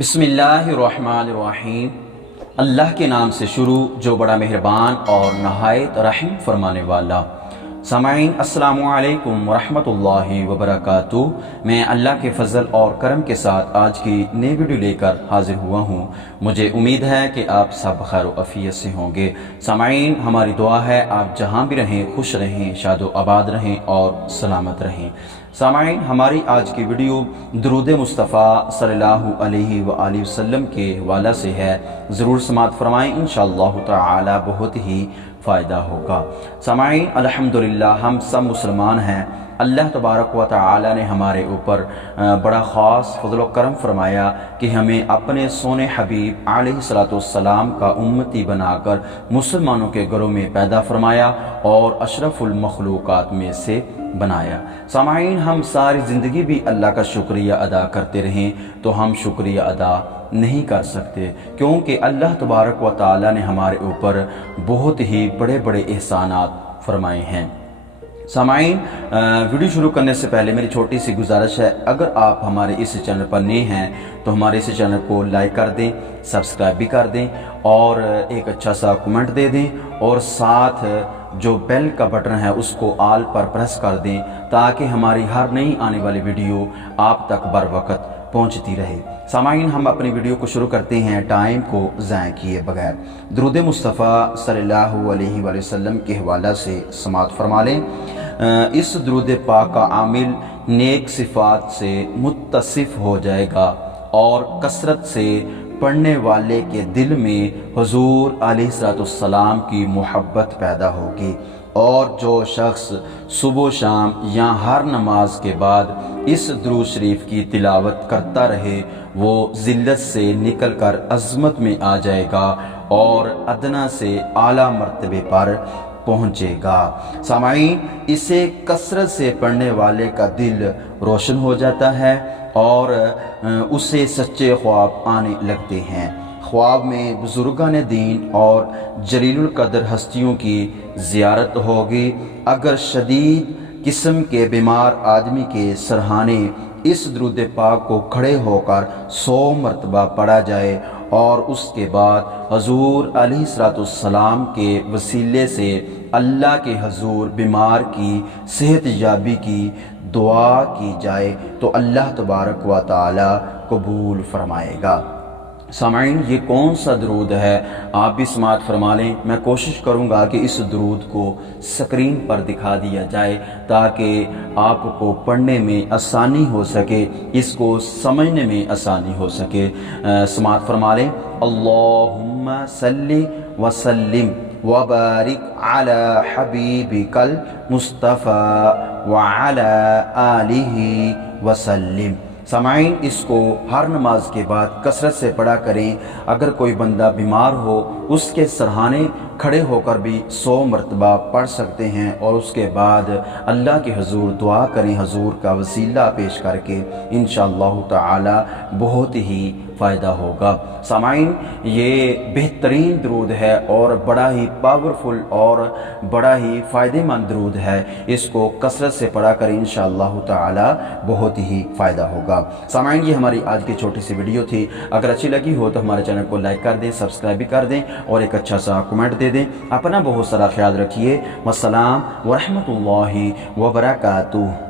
बिस्मिल्लाहिर्रहमानिर्रहीम। अल्लाह के नाम से शुरू जो बड़ा मेहरबान और नहायत रहम फरमाने वाला। सामाईन अस्सलामु अलैकुम वरहमतुल्लाहि वबरकातुहू। मैं अल्लाह के फ़ज़ल और करम के साथ आज की नई वीडियो लेकर हाजिर हुआ हूँ। मुझे उम्मीद है कि आप सब खैर व आफियत से होंगे। सामाईन हमारी दुआ है आप जहाँ भी रहें खुश रहें, शादो आबाद रहें और सलामत रहें। सामाईन हमारी आज की वीडियो दुरूद मुस्तफ़ा सल्लल्लाहु अलैहि व आलिहि वसल्लम के हवाला से है। ज़रूर समाअत फरमाएँ, इंशाअल्लाह ताला बहुत ही फ़ायदा होगा। सामाईन अल्हम्दुलिल्लाह हम सब मुसलमान हैं। अल्लाह तबारक व तआला ने हमारे ऊपर बड़ा ख़ास फ़ज़ल व करम फरमाया कि हमें अपने सोने हबीब अलैहिस्सलाम का उम्मती बनाकर मुसलमानों के घरों में पैदा फरमाया और अशरफुल मखलूक़ात में से बनाया। सामाईन हम सारी ज़िंदगी भी अल्लाह का शुक्रिया अदा करते रहें तो हम शुक्रिया अदा नहीं कर सकते, क्योंकि अल्लाह तबारक व तआला ने हमारे ऊपर बहुत ही बड़े बड़े एहसानात फरमाए हैं। सामाईन वीडियो शुरू करने से पहले मेरी छोटी सी गुजारिश है, अगर आप हमारे इस चैनल पर नए हैं तो हमारे इस चैनल को लाइक कर दें, सब्सक्राइब भी कर दें और एक अच्छा सा कमेंट दे दें और साथ जो बेल का बटन है उसको ऑल पर प्रेस कर दें ताकि हमारी हर नई आने वाली वीडियो आप तक बर वक्त पहुंचती रहे। सामाईन हम अपनी वीडियो को शुरू करते हैं टाइम को ज़ाया किए बगैर। दुरूद मुस्तफ़ा सल्लल्लाहु अलैहि वसल्लम के हवाला से समाअत फरमा लें। इस दुरूद पाक का आमिल नेक सिफ़ात से मुत्तसिफ़ हो जाएगा और कसरत से पढ़ने वाले के दिल में हुज़ूर अलैहिस्सलाम की मोहब्बत पैदा होगी और जो शख्स सुबह शाम या हर नमाज के बाद इस दुरूद शरीफ की तिलावत करता रहे वो ज़िल्लत से निकल कर अज़मत में आ जाएगा और अदना से आला मर्तबे पर पहुँचेगा। सामाईन इसे कसरत से पढ़ने वाले का दिल रोशन हो जाता है और उसे सच्चे ख्वाब आने लगते हैं। ख्वाब में बुजुर्गान दीन और जलीलुल कदर हस्तियों की ज़ियारत होगी। अगर शदीद किस्म के बीमार आदमी के सरहाने इस दुरूद पाक को खड़े होकर 100 मरतबा पढ़ा जाए और उसके बाद हुज़ूर अलैहिस्सलाम के वसीले से अल्लाह के हुज़ूर बीमार की सेहत याबी की दुआ की जाए तो अल्लाह तबारक व तआला कबूल फरमाएगा। सामाईन ये कौन सा दुरूद है आप भी समाअत फरमा लें। मैं कोशिश करूँगा कि इस दुरूद को स्क्रीन पर दिखा दिया जाए ताकि आपको पढ़ने में आसानी हो सके, इसको समझने में आसानी हो सके। समाअत फरमा लें। अल्लाहुम्मा सल्ली व सल्लिम व बारिक अला हबीबिकल मुस्तफ़ा व अला आलिहि व सल्लिम। सामाईन इसको हर नमाज के बाद कसरत से पढ़ा करें। अगर कोई बंदा बीमार हो उसके सरहाने खड़े होकर भी 100 मरतबा पढ़ सकते हैं और उसके बाद अल्लाह के हुज़ूर दुआ करें, हुज़ूर का वसीला पेश करके इंशाअल्लाह ताला बहुत ही फ़ायदा होगा। सामाईन ये बेहतरीन दुरूद है और बड़ा ही पावरफुल और बड़ा ही फ़ायदेमंद दुरूद है। इसको कसरत से पढ़ा करें, इंशाअल्लाह ताला बहुत ही फ़ायदा होगा। सामाईन ये हमारी आज की छोटी सी वीडियो थी। अगर अच्छी लगी हो तो हमारे चैनल को लाइक कर दें, सब्सक्राइब भी कर दें और एक अच्छा सा कमेंट दे दें। अपना बहुत सारा ख्याल रखिए। वस्सलाम व रहमतुल्लाहि व बरकातुहू।